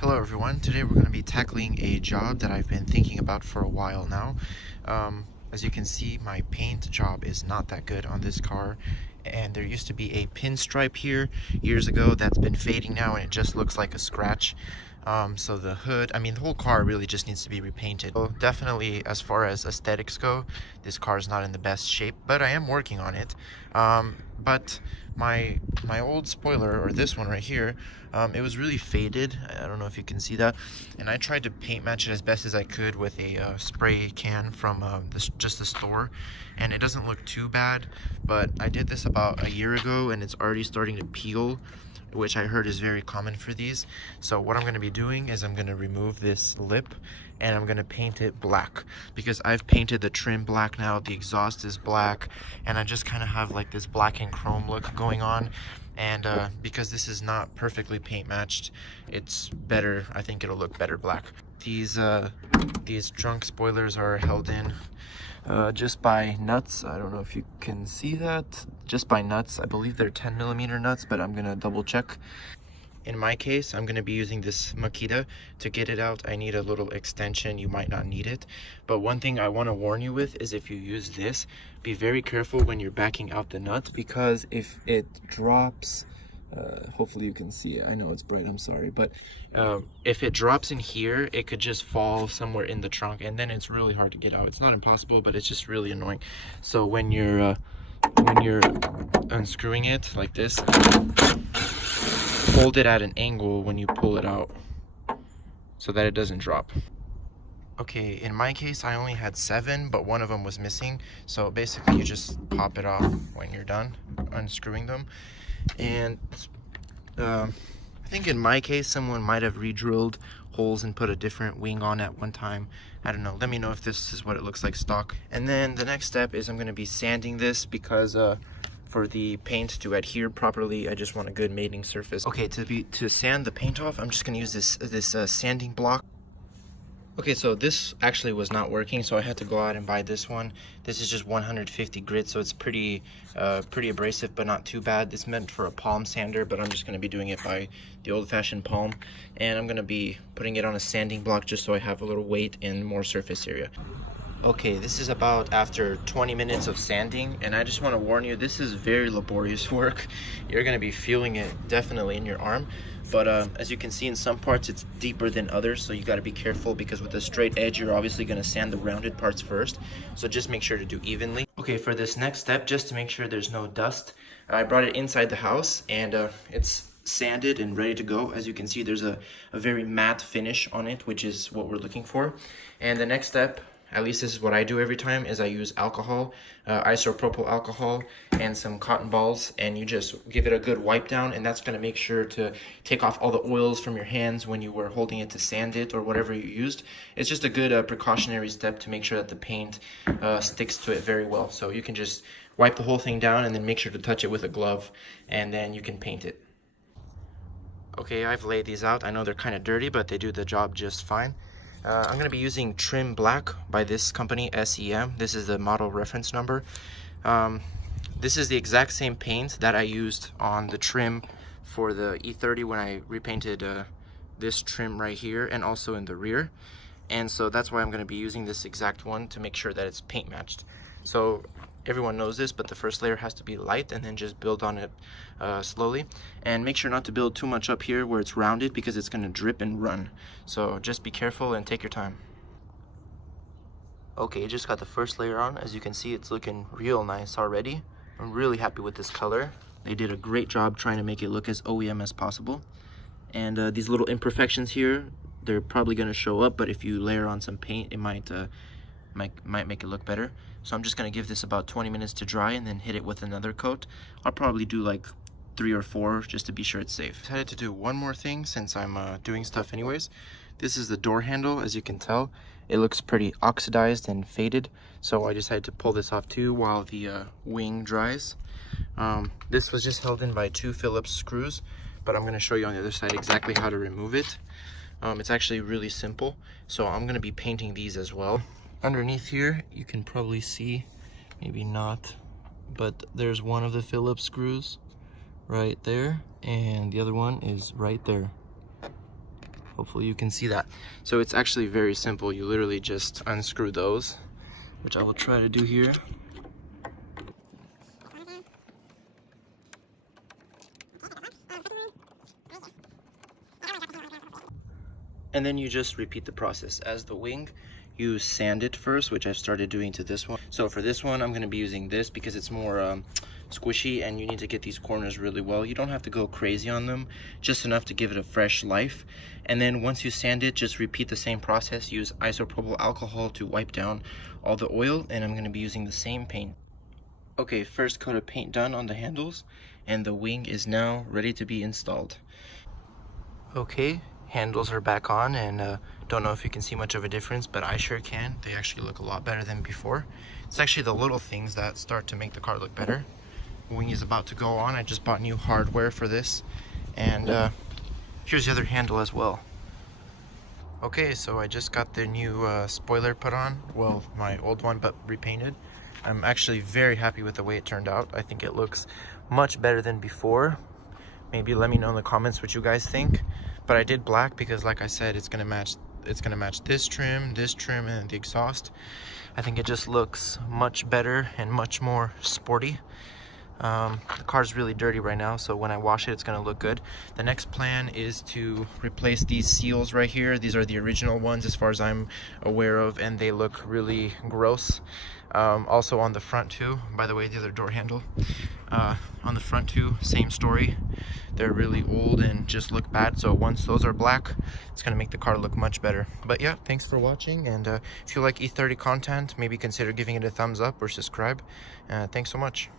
Hello everyone, today we're going to be tackling a job that I've been thinking about for a while now. As you can see, my paint job is not that good on this car, and there used to be a pinstripe here years ago that's been fading now and it just looks like a scratch. So the hood, the whole car really just needs to be repainted. So definitely, as far as aesthetics go, this car is not in the best shape, but I am working on it. But my old spoiler, or this one right here, it was really faded. I don't know if you can see that, and I tried to paint match it as best as I could with a spray can from just the store, and it doesn't look too bad. But I did this about a year ago and it's already starting to peel, which I heard is very common for these. So what I'm going to be doing is I'm going to remove this lip and I'm going to paint it black, because I've painted the trim black now, the exhaust is black, and I just kind of have like this black and chrome look going on. And because this is not perfectly paint matched, it's better, I think it'll look better black. These trunk spoilers are held in just by nuts. I don't know if you can see that. Just by nuts. I believe they're 10mm nuts, but I'm gonna double check. In my case, I'm gonna be using this Makita. To get it out, I need a little extension. You might not need it, but one thing I want to warn you with is if you use this, be very careful when you're backing out the nut, because if it drops, hopefully you can see it. I know it's bright, I'm sorry, but if it drops in here, it could just fall somewhere in the trunk, and then it's really hard to get out. It's not impossible, but it's just really annoying. So when you're unscrewing it like this, hold it at an angle when you pull it out so that it doesn't drop. Okay, in my case, I only had 7, but one of them was missing. So basically, you just pop it off when you're done unscrewing them. And I think in my case, someone might have re-drilled holes and put a different wing on at one time. I don't know. Let me know if this is what it looks like stock. And then the next step is I'm going to be sanding this, because for the paint to adhere properly, I just want a good mating surface. Okay, to sand the paint off, I'm just going to use this sanding block. Okay, so this actually was not working, so I had to go out and buy this one. This is just 150 grit, so it's pretty abrasive, but not too bad. It's meant for a palm sander, but I'm just going to be doing it by the old-fashioned palm. And I'm going to be putting it on a sanding block just so I have a little weight and more surface area. Okay, this is about after 20 minutes of sanding, and I just want to warn you, this is very laborious work. You're going to be feeling it definitely in your arm, but as you can see, in some parts it's deeper than others, so you got to be careful, because with a straight edge you're obviously going to sand the rounded parts first, so just make sure to do evenly. Okay, for this next step, just to make sure there's no dust, I brought it inside the house, and it's sanded and ready to go. As you can see, there's a very matte finish on it, which is what we're looking for. And the next step, at least this is what I do every time, is I use alcohol, isopropyl alcohol, and some cotton balls, and you just give it a good wipe down, and that's going to make sure to take off all the oils from your hands when you were holding it to sand it or whatever you used. It's just a good precautionary step to make sure that the paint sticks to it very well. So you can just wipe the whole thing down and then make sure to touch it with a glove, and then you can paint it. Okay, I've laid these out. I know they're kind of dirty, but they do the job just fine. I'm going to be using Trim Black by this company, SEM. This is the model reference number. This is the exact same paint that I used on the trim for the E30 when I repainted this trim right here, and also in the rear. And so that's why I'm going to be using this exact one to make sure that it's paint matched. So everyone knows this, but the first layer has to be light, and then just build on it slowly. And make sure not to build too much up here where it's rounded, because it's going to drip and run. So just be careful and take your time. Okay, just got the first layer on. As you can see, it's looking real nice already. I'm really happy with this color. They did a great job trying to make it look as OEM as possible. And these little imperfections here, they're probably going to show up, but if you layer on some paint, it might make it look better. So I'm just going to give this about 20 minutes to dry and then hit it with another coat. I'll probably do like 3 or 4 just to be sure it's safe. I decided to do one more thing since I'm doing stuff anyways. This is the door handle. As you can tell, it looks pretty oxidized and faded, so I decided to pull this off too while the wing dries. This was just held in by 2 Phillips screws, but I'm going to show you on the other side exactly how to remove it. It's actually really simple, so I'm going to be painting these as well. Underneath here, you can probably see, maybe not, but there's one of the Phillips screws right there, and the other one is right there. Hopefully you can see that. So it's actually very simple. You literally just unscrew those, which I will try to do here. And then you just repeat the process. As the wing, you sand it first, which I've started doing to this one. So for this one, I'm gonna be using this because it's more squishy and you need to get these corners really well. You don't have to go crazy on them, just enough to give it a fresh life. And then once you sand it, just repeat the same process. Use isopropyl alcohol to wipe down all the oil, and I'm gonna be using the same paint. Okay, first coat of paint done on the handles, and the wing is now ready to be installed. Okay, handles are back on, and don't know if you can see much of a difference, but I sure can. They actually look a lot better than before. It's actually the little things that start to make the car look better. Wing is about to go on. I just bought new hardware for this, and here's the other handle as well. Okay, so I just got the new spoiler put on. Well, my old one, but repainted. I'm actually very happy with the way it turned out. I think it looks much better than before. Maybe let me know in the comments what you guys think. But I did black because, like I said, it's gonna match this trim, and the exhaust. I think it just looks much better and much more sporty. The car's really dirty right now, so when I wash it, it's gonna look good. The next plan is to replace these seals right here. These are the original ones as far as I'm aware of, and they look really gross. Also on the front too, by the way, the other door handle. On the front too, same story. They're really old and just look bad, so once those are black, it's gonna make the car look much better. But yeah, thanks for watching, and if you like E30 content, maybe consider giving it a thumbs up or subscribe. Thanks so much.